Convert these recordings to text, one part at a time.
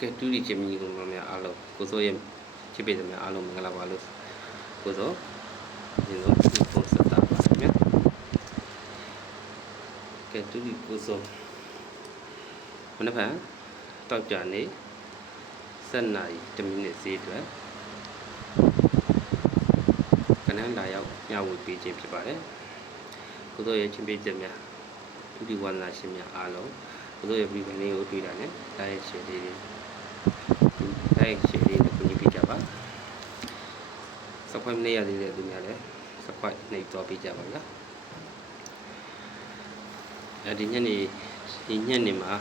ကဲတူရီချင်းမြီကိုများအားလုံးကိုစိုးရဲ့ချစ်ပေတဲ့များအားလုံးမင်္ဂလာပါလို့ကိုစိုးဒီလိုပုံစံတာပါခင်ဗျာကဲတူရီကိုစိုးမနေ့ကတောက်ကြနေ7 နာရီ10 မိနစ်ဈေးအတွက်ကနန်းလာရောက်ညဝေပေးခြင်းဖြစ်ပါတယ်ကိုစိုးရဲ့ချစ်ပေတဲ့များတူရီဝါနာရှင်များအားလုံးကိုစိုးရဲ့ဗီဒီယိုလေးကိုတွေ့တာနဲ့လိုက်ရှယ်လေးရှယ်လေးနဲ့ကူညီပေးကြပါစကွိုင်းနေရသေးတဲ့သူများလည်းစကွိုင်းနေတော့ပေးကြပါဗျာဒီညနေမှာ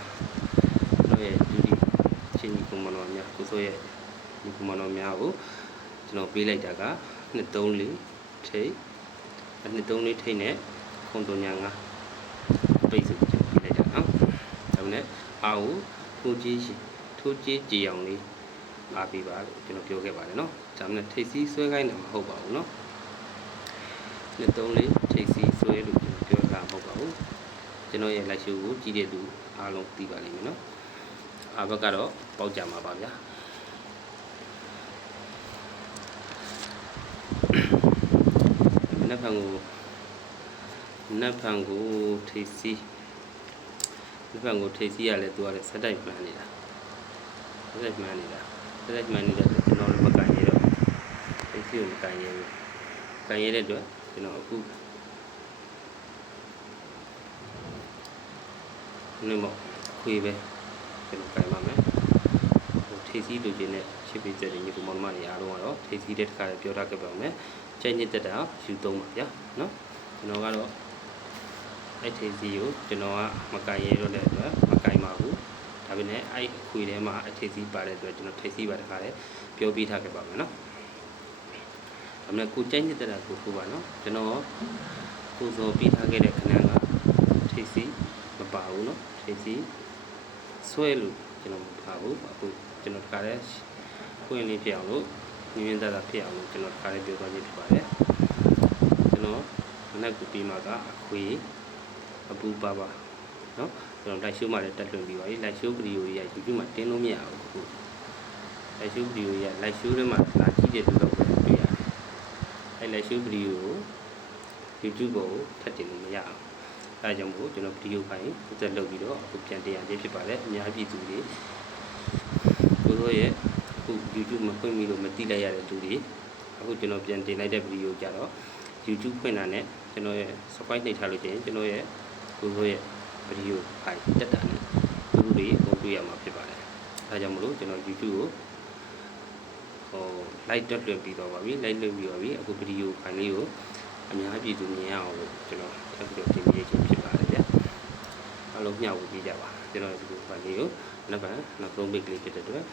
တို့ရဲ့ဒူဒီချင်းကြီးကွန်မန်တော်များကိုစိုးရဲ့ဒီကွန်မန်တော်များကိုကျွန်တော်ပေးလိုက်တာက234ထိတ်234ထိတ်နဲ့ခုံတုံညာ9ပိတ်ဆိုကျွန်တော်ပေးလိုက်တာနော်ဒါနဲ့အာကိုထိုးကြီးကြည်အောင်လေးအားပေးပါလို့ကျွန်တော်ပြောခဲ့ပါတယ်နော်ဒါမှမဟုတ်ထိပ်စီးဆွဲခိုင်းတာမဟုတ်ပါဘူးနော်234ထိပ်စီးဆွဲလို့ကျွန်တော်ပြောတာမဟုတ်ပါဘူးကျွန်တော်ရဲ့လက်ရှိကိုကြည့်တဲ့သူအားလုံးသိပါလိမ့်မယ်နော်ဘက်ကတော့ပေါက်ကြမှာပါဗျာနတ်ဖန်ကိုထိပ်စီးရလဲသူကလည်းစက်တိုက်မှန်းနေတာကျွန်တော်လည်းမကန်ရတော့ထိပ်စီးကိုမကန်ရဘူးကန်ရတဲ့အတွက်ကျွန်တော်အခုနေမခွေပဲကျွန်တော်ကန်ပါမယ်ထိပ်စီးလိုချင်တဲ့ရှစ်ပိတ်တဲ့ညီကောင်မတွေအားလုံးကတော့ထိပ်စီးတဲ့တစ်ခါလည်းပြောထားခဲ့ပါမယ်ကျိုင်းညစ်တက်တာယူသုံးပါဗျာနော်ကျွန်တော်ကတော့အဲ့ထိပ်စီးကိုကျွန်တော်ကမကန်ရတော့တဲ့အတွက်မကန်ပါဘူးဒါပေမဲ့အဲ့အခွေထဲမှာအထိပ်စီးပါတဲ့အတွက်ကျွန်တော်ထိပ်စီးပါတစ်ခါလည်းပြောပြထားခဲ့ပါမယ်နော်ဒါပေမဲ့ကိုကျိုင်းညစ်တက်တာကိုပါနော်ကျွန်တော်ကိုစောပြထားခဲ့တဲ့ခဏကထိပ်စီးမပါဘူးနော်ထိပ်စီးဆွဲလို့ကျွန်တော်မပါဘူးအခုကျွန်တော်တစ်ခါလည်းခွင့်လေးဖြစ်အောင်လို့ညင်သားဖြစ်အောင်လို့ကျွန်တော်တစ်ခါလည်းပြောသွားခြင်းဖြစ်ပါတယ်ကျွန်တော်မနက်ကူပြီးမှကအခွေအပူပါနော်ကျွန်တော်လိုက်ရှိုးမှလည်းတက်လွင်ပြီးပါပြီလိုက်ရှိုးဗီဒီယိုကြီးရ YouTube မှာတင်းလို့မရဘူးအခုလိုက်ရှိုးဗီဒီယိုကြီးရလိုက်ရှိုးထဲမှာလာကြည့်တဲ့သူတော့တွေ့ရတယ်အဲ့လိုက်ရှိုးဗီဒီယိုကို YouTube ကိုထပ်တင်လို့မရအောင်အဲကြောင့်မို့ကျွန်တော်ဗီဒီယိုဖိုင်တက်လုပ်ပြီးတော့အခုပြန်တင်ရခြင်းဖြစ်ပါတယ်အများပြည်သူတွေကိုတို့ရဲ့အခု YouTube မှာဖွင့်ပြီးလို့မသိလိုက်ရတဲ့သူတွေအခုကျွန်တော်ပြန်တင်လိုက်တဲ့ဗီဒီယိုကြတော့ YouTube ဖွင့်တာနဲ့ကျွန်တော်ရဲ့ subscribe နှိပ်ထားလို့ချင်းကျွန်တော်ရဲ့ကိုတို့ရဲ့ဗီဒီယိုဖိုင်တက်တာနဲ့သူတို့တွေပုံတွေ့ရမှာဖြစ်ပါတယ်အဲကြောင့်မလို့ကျွန်တော် YouTube ကိုlike တက်လွှင့်ပြီးတော့ပါပြီ like လွှင့်ပြီးပါပြီအခုဗီဒီယိုဖိုင်လေးကိုအများပြည်သူမြင်ရအောင်လို့ကျွန်တော်ထပ်ပြီးတော့တင်ပြခြင်းဖြစ်ပါတယ်ဗျာအားလုံးမျှဝေပေးကြပါကျွန်တော်ဒီဖိုင်လေးကိုနောက်ဆုံးပိတ်ကလေးဖြစ်တဲ့အတွက်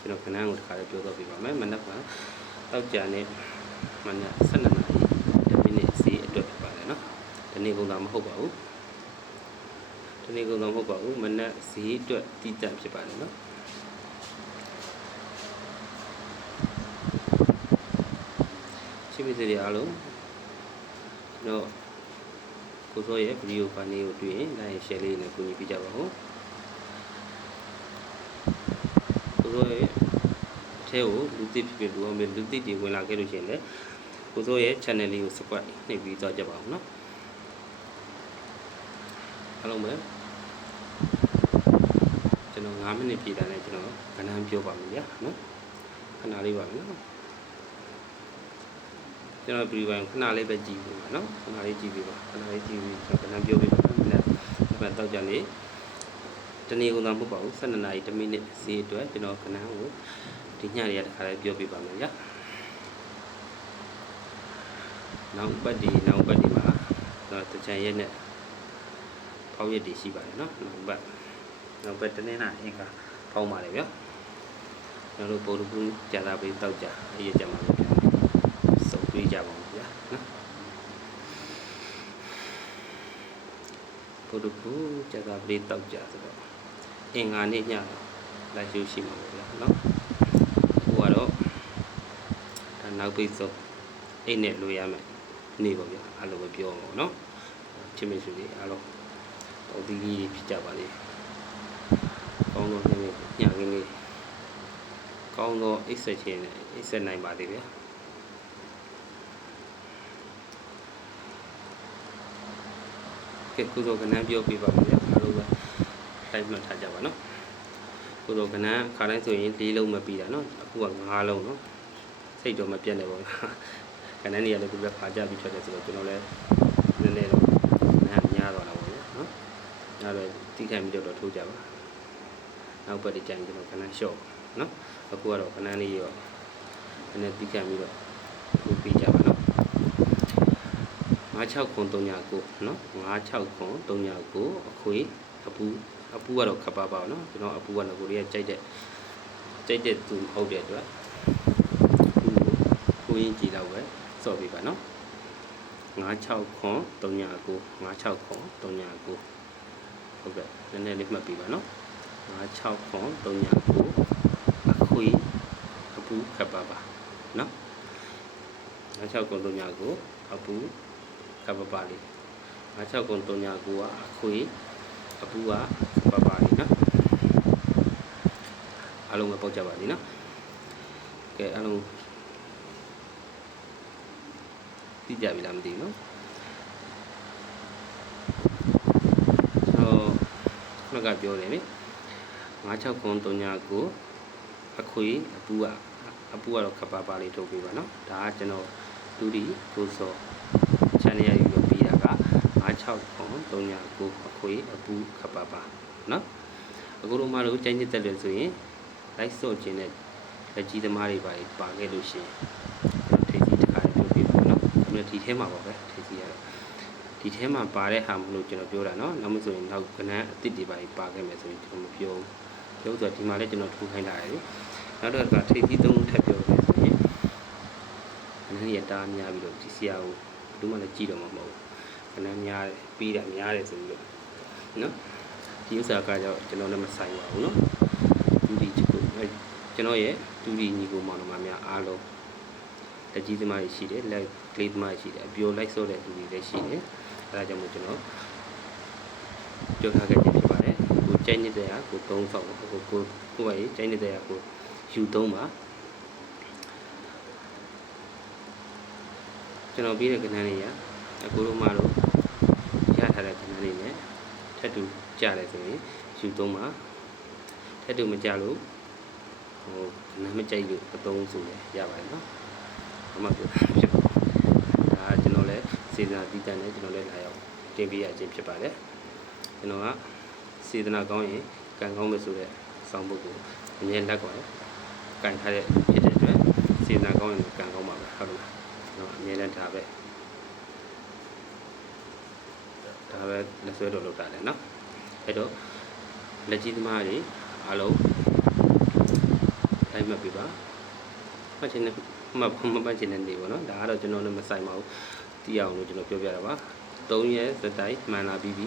ကျွန်တော်ခဏကိုတစ်ခါလေးပြောတော့ပြပါမယ်မနက်ဖြန်တောက်ကြနေမနက်12 နာရီ10 မိနစ်စီအတွက်ဖြစ်ပါတယ်နော်ဒီနေ့ကုန်တာမဟုတ်ပါဘူးမနက်စီအတွက်တည်တံ့ဖြစ်ပါတယ်နော်ရှိပြီစီအားလုံးကျွန်တော်ကိုစိုးရဲ့ဗီဒီယိုဖိုင်လေးကိုတွေ့ရင် like share လေးနဲ့ကူညီပေးကြပါဦးကိုစိုးရဲ့အထဲကိုလူသိဖြစ်လူအောင်လူသိတွေဝင်လာခဲ့လို့ရှိရင်လည်းကိုစိုးရဲ့ channel လေးကို subscribe နှိပ်ပြီးသွားကြပါဦးနော်အားလုံးပဲကျွန်တော်9 မိနစ်ပြည့်တာနဲ့ကျွန်တော်ကဏ္ဍပြောပါမယ်ဗျာနော်ခဏလေးပါမယ်နော်ကျွန်တော်ဗီဒီယိုပိုင်းခဏလေးပဲကြည့်ပြီးပါနော်ခဏလေးကြည့်ပြီးကျွန်တော်ကဏ္ဍပြောပြီးပါမယ်ပြန်တော့ကြနေတနေ့ကုန်တာမဟုတ်ပါဘူး12 နာရီ10 မိနစ်စီအတွက်ကျွန်တော်ကဏ္ဍကိုဒီညနေရတစ်ခါလေးပြောပြပါမယ်ဗျာနောက်ပတ်ဒီမှာတော့တချန်ရက်နဲ့ပေါက်ရက်တွေရှိပါတယ်နော်နောက်ပတ်တနေ့နာအင်္ဂါပေါက်ပါတယ်ဗျာကျွန်တော်တို့ပို့ဘူးကြာတာပြီးတောက်ကြအဲ့ရကြမှာပြန်စုံတွေ့ကြပါဦးဗျာနော်ပို့ဘူးကြာတာပြီးတောက်ကြဆိုတော့အင်္ဂါနေ့ညလိုက်ရှိရှိမှာပေါ့ဗျာနော်ဟိုကတော့နောက်ပိတ်စုံအိတ်နဲ့လိုရမယ်နေပါဗျာအဲ့လိုပဲပြောမှာပေါ့နော်ချစ်မိတ်ဆွေတွေအားလုံးတော်တီးကြီးဖြစ်ကြပါလေကောင်းလို့ည ကောင်းသောအိတ်ဆက်ခြင်းနဲ့အိတ်ဆက်နိုင်ပါသေးဗျာကဲကုသိုလ်ကဏ္ဍပြောပြပါမယ်ဗျာအားလုံးပဲတိုင်းမှတ်ထားကြပါနော်ကုသိုလ်ကဏ္ဍခါတိုင်းဆိုရင်၄လုံးမပြီးတာနော်အခုက၅လုံးနော်စိတ်တော့မပြတ်နဲ့ပေါ့ကဏ္ဍနေရာလည်းသူကခါကြပြီးထွက်တယ်ဆိုတော့ကျွန်တော်လည်းနည်းနည်းတော့များသွားတာပေါ့ဗျာနော်အဲ့တော့တိခံပြီးတော့ထိုးကြပါနောက်ပတ်ဒီကြိုင်ကျွန်တော်ကဏ္ဍလျှော့နော်အခုကတော့ကဏ္ဍလေးရောနည်းနည်းတိခံပြီးတော့ထိုးပြကြပါနော်56ခွန်309နော်56ခွန်309အခွေအပူကတော့ခပ်ပါပါနော်ကျွန်တော်အပူကတော့ကိုရီးယားကြိုက်တဲ့သူဟုတ်တဲ့အတွက်ကိုရင်းကြည့်တော့ပဲစော့ပြပါနော်56ခွန်309 56ခွန်309ဟုတ်ကဲ့နည်းနည်းလေးမှတ်ပြပါနော်56ခွန်309အခွေအပူခပ်ပါပါနော်56ခွန်309အပူကပပါလေး56ခွန်309ကအခွေအပူကပပါလေးနော်အားလုံးပဲပေါက်ကြပါလိမ့်နော်ကဲအားလုံးသိကြပြီလားမသိဘူးနော်ကျွန်တော်ကပြောတယ်လေ56ခွန်309အခွေအပူကတော့ခပပါလေးထုတ်ပေးပါနော်ဒါကကျွန်တော်ဒူဒီကိုစောchannel ရယူပြီးတာက56ခွန်309အခွေအပူခပပါနော်အခုတို့မှလို့ကျန်းကျက်တက်တယ်ဆိုရင်လိုက်စော့ခြင်းနဲ့လက်ကြီးသမားတွေပါခဲ့လို့ရှိရင်ထိပ်ကြီးတစ်ခါပြုတ်ပြီးပေါ့နော်ဒီထဲမှာပါပဲထိပ်ကြီးရတယ်ဒီထဲမှာပါတဲ့ဟာမလို့ကျွန်တော်ပြောတာနော်နောက်မှဆိုရင်နောက်ကဏ္ဍအစ်စ်တွေပါခဲ့မယ်ဆိုရင်ကျွန်တော်မပြောဆိုတော့ဒီမှာလည်းကျွန်တော်ထူခိုင်းထားတယ်လေနောက်တော့ထိပ်ကြီးသုံးထပ်ပြောမယ်ဆိုရင်အနည်းရတားများပြီးတော့ဒီဆရာကိုဘယ်သူမှလည်းကြည့်တော့မှာမဟုတ်ဘူးကဏ္ဍများတယ်ပြီးတာများတယ်ဆိုပြီးတော့နော်ဒီဥစ္စာကကြောင့်ကျွန်တော်လည်းမဆိုင်ပါဘူးနော်ဒူဒီကျွန်တော်ရဲ့ဒူဒီညီကိုမောင်နှမများအားလုံးလက်ကြီးသမားတွေရှိတယ်လက်ကလေးသမားရှိတယ်အပြိုလိုက်စောတဲ့ဒူဒီလည်းရှိတယ်အဲဒါကြောင့်မို့ကျွန်တော်ပြောထားခဲ့ခြင်းဖြစ်ပါတယ်ကိုကျိုင်းနေတဲ့ဟာကို3ဆောက်ကိုပါရေးကျိုင်းနေတဲ့ဟာကိုယူ3ပါကျွန်တော်ပြီးတဲ့ကဏ္ဍလေးကအခုတို့မှတော့ရထားတဲ့ကဏ္ဍလေးနဲ့ထပ်တူကြတယ်ဆိုရင်ယူ3ပါထပ်တူမကြလို့နားမကြိုက်လို့အသုံးဆိုလည်းရပါတယ်နော်ဘာမှဖြစ်ဒါကျွန်တော်လည်းစေတနာတည်တတ်နေကျွန်တော်လည်းလာရောက်တင်ပြရခြင်းဖြစ်ပါတယ်ကျွန်တော်ကစေတနာကောင်းရင်ကံကောင်းမယ်ဆိုတဲ့စောင်းပုဒ်ကိုအမြဲလက်ကွာကန်ထားတဲ့ဖြစ်တဲ့အတွက်စေတနာကောင်းရင်ကံကောင်းပါပဲဟုတ်လားနော်အမြဲတမ်းဒါပဲလက်ဆွဲတော်လောက်တာလေနော်အဲ့တော့လက်ကြီးသမားတွေအားလုံးတိုင်းမှတ်ပြပါမှတ်ချင်တဲ့မမှတ်ချင်တဲ့နေပေါ့နော်ဒါကတော့ကျွန်တော်လည်းမဆိုင်ပါဘူးတီးအောင်လို့ကျွန်တော်ပြောပြတာပါ3ရက်စတိုင်းမှန်လာပြီးပြီ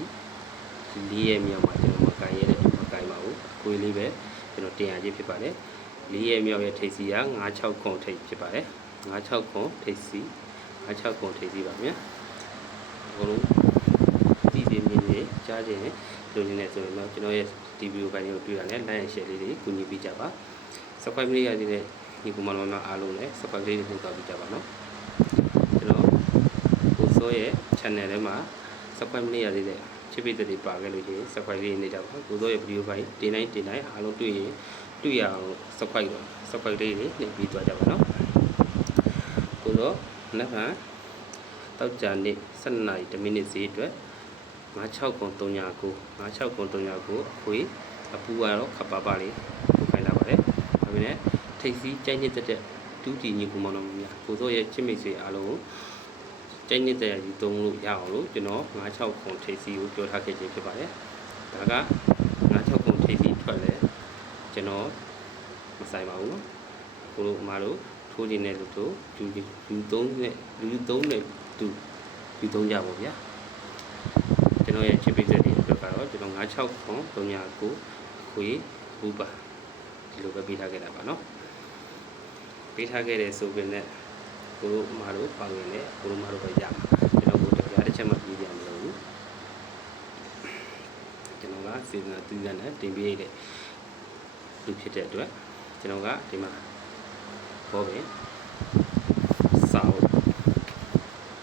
4ရက်မြောက်မှာကျွန်တော်မကန်ရဲတဲ့မကန်ပါဘူးအခွေလေးပဲကျွန်တော်တင်ရခြင်းဖြစ်ပါတယ်4ရက်မြောက်ရဲ့ထိပ်စီက56ခွန်ထိပ်ဖြစ်ပါတယ်56ခွန်ထိပ်စီ56ခွန်ထိပ်စီပါဗျာအကုန်လုံးဒီစီမြင်နေကြားခြင်းလိုချင်နေဆိုရင်တော့ကျွန်တော်ရဲ့ဒီဗီဒီယိုပိုင်းကိုတွေ့ရတယ် like and share လေးတွေကူညီပေးကြပါ subscribe လေးရတဲ့ညီကောင်မတော်အားလုံးလည်း subscribe လေးတွေနှိပ်သွားပေးကြပါနော်ကျွန်တော်ကိုစိုးရဲ့ channel ထဲမှာ subscribe လေးရတဲ့ချစ်ပိသက်တွေပါခဲ့လို့ရှိရင် subscribe လေးနေကြပါကိုစိုးရဲ့ video ပိုင်းတင်တိုင်းအားလုံးတွေ့ရင်တွေ့ရအောင် subscribe လေးတွေနှိပ်ပြီးသွားကြပါနော်ကိုစိုးနောက်ထပ်တောက်ကြနေ့12နာရီ10မိနစ်စီအတွက်56ခွန်309 56ခွန်309အခွေအပူကတော့ခပ်ပါပါလေးခိုင်းလာပါတယ်ဒါပေမဲ့ထိပ်စီးကြိုက်နေတဲ့ဒူးတီညီကူမောင်တော်များကိုစိုးရဲ့ချစ်မိတ်ဆွေအားလုံးကြိုက်နေတဲ့ယူသုံးလို့ရအောင်လို့ကျွန်တော်56ခွန်ထိပ်စီးကိုပြောထားခဲ့ခြင်းဖြစ်ပါတယ်ဒါက56ခွန်ထိပ်စီးထွက်လဲကျွန်တော်မဆိုင်ပါဘူးနော်ကိုတို့အမတို့ထိုးခြင်းနဲ့လို့တို့ယူသုံးနဲ့တူယူသုံးကြပါဗျာကျွန်တော်ရဲ့ချစ်ပိတ်သက်တွေအတွက်ကတော့ကျွန်တော်56ခွန်309အခွေဘူပါဒီလိုပဲပေးထားခဲ့တာပါနော်ပေးထားခဲ့တဲ့ဆိုပေမဲ့ကိုတို့အမတို့ပေါင်ရင်လည်းကိုတို့အမတို့ပဲရမှာကျွန်တော်ကိုတရားတစ်ချက်မှပြီးပြန်မလို့ဘူးကျွန်တော်ကစေတနာတည်တဲ့တင်ပြရတဲ့လူဖြစ်တဲ့အတွက်ကျွန်တော်ကဒီမှာ ဘောပဲစာအုပ်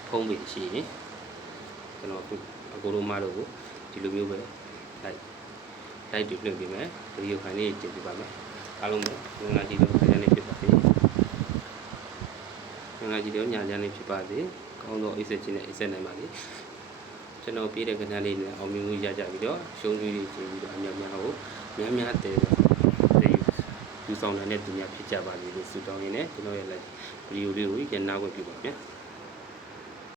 ဖုံးပြီးရှိရင်ကျွန်တော်အကိုတို့မတို့ကိုဒီလိုမျိုးပဲလိုက်တူလွှင့်ပေးမယ်ဗီဒီယိုဖိုင်လေးတင်ပြပါမယ်အားလုံးပဲငွေလာကြည့်တော့ညာနေဖြစ်ပါစေငွေလာကြည့်တော့ညာနေဖြစ်ပါစေကောင်းသောအိတ်ဆက်ခြင်းနဲ့အိတ်ဆက်နိုင်ပါစေကျွန်တော်ပြေးတဲ့ကဏ္ဍလေးနဲ့အောင်မြင်မှုရကြပြီးတော့ရှုံးတွေကြီးပြီးတော့အများများကိုများတည်ယူဆောင်နိုင်တဲ့သူများဖြစ်ကြပါစေလို့ဆုတောင်းရင်းနဲ့ကျွန်တော်ရဲ့ဗီဒီယိုလေးကိုရန်နာခွင့်ပြုပါဗျာ